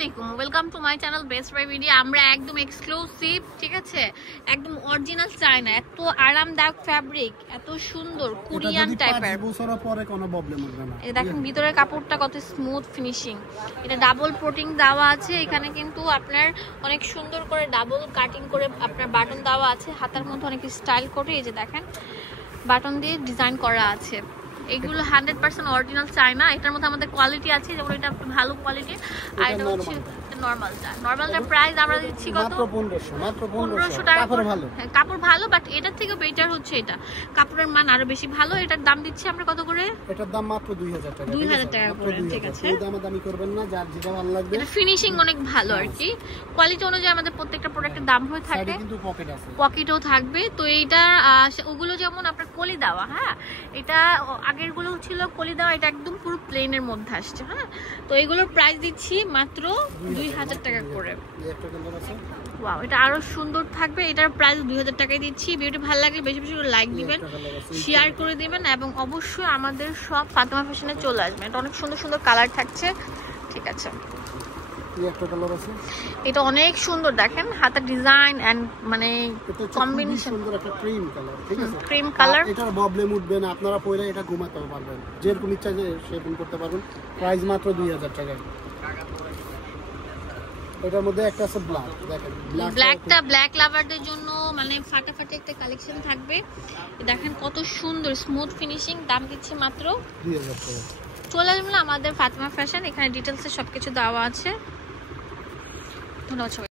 আলাইকুম, welcome to my channel best buy video. আমরা একদম এক্সক্লুসিভ, ঠিক আছে, একদম অরিজিনাল চায়না, এত আরামদায়ক ফ্যাব্রিক, এত সুন্দর কোরিয়ান টাইপের। বছর পরে কোনো প্রবলেম হবে না। এই দেখেন ভিতরের কাপড়টা কত স্মুথ ফিনিশিং। এটা ডাবল প্রোটিং দেওয়া আছে, এখানে কিন্তু আপনার অনেক সুন্দর করে ডাবল কাটিং করে আপনার বাটন দেওয়া আছে, হাতার মধ্যে অনেক স্টাইল করে এই যে দেখেন বাটন দিয়ে ডিজাইন করা আছে। এগুলো 100% অরিজিনাল চায়না। এটার মধ্যে আমাদের কোয়ালিটি আছে, যেমন এটা ভালো কোয়ালিটি, আর এটা হচ্ছে নরমালটার প্রাইস আমরা দিচ্ছি কত? মাত্র 1500 টাকা। কাপড় ভালো, হ্যাঁ কাপড় ভালো, বাট এটার থেকে বেটার হচ্ছে এটা, কাপড়ের মান আরো বেশি ভালো। এটার দাম দিচ্ছি আমরা কত করে? এটার দাম মাত্র 2000 টাকা। 2000 টাকা করে, ঠিক আছে। এই দামাদামি করবেন না, যার যেটা ভালো লাগবে। এটা ফিনিশিং অনেক ভালো আর কি, কোয়ালিটি অনুযায়ী আমাদের প্রত্যেকটা প্রোডাক্টের দাম হয়ে থাকে, কিন্তু পকেট আছে, পকেটও থাকবে। তো এইটা ওগুলো যেমন আপনার কলি দেওয়া, হ্যাঁ এটা আগের গুলো ছিল কলি দেওয়া, এটা একদম পুরো প্লেনের মধ্যে আসছে। হ্যাঁ তো এগুলোর প্রাইস দিচ্ছি মাত্র 2000 টাকা করে। ওয়াও, এটা আরো সুন্দর থাকবে। এটার প্রাইস 2000 টাকায় দিচ্ছি। ভিডিওটি ভালো লাগলে বেশি বেশি করে লাইক দিবেন, শেয়ার করে দিবেন, এবং অবশ্যই আমাদের সব ফাতেমা ফ্যাশনে চলে আসবেন। এটা অনেক সুন্দর সুন্দর কালার থাকছে, ঠিক আছে। এটা অনেক সুন্দর, দেখেন হাতের ডিজাইন এন্ড মানে কম্বিনেশন, সুন্দর একটা ক্রিম কালার, ঠিক আছে, ক্রিম কালার। এটার প্রবলেম উঠবে না, আপনারা পরে এটা ঘুমাতে পারবেন, যেরকম ইচ্ছা যে শেপিং করতে পারবেন। প্রাইস মাত্র 2000 টাকা। এটার মধ্যে একটা আছে ব্ল্যাক, দেখেন ব্ল্যাকটা ব্ল্যাক লাভারদের জন্য মানে ফাটাফাটি একটা কালেকশন থাকবে। দেখেন কত সুন্দর স্মুথ ফিনিশিং। দাম দিচ্ছে মাত্র 2000 টাকা। চলে আসবেন আমাদের ফাতেমা ফ্যাশন, এখানে ডিটেলসে সবকিছু দেওয়া আছে। ধন্যবাদ।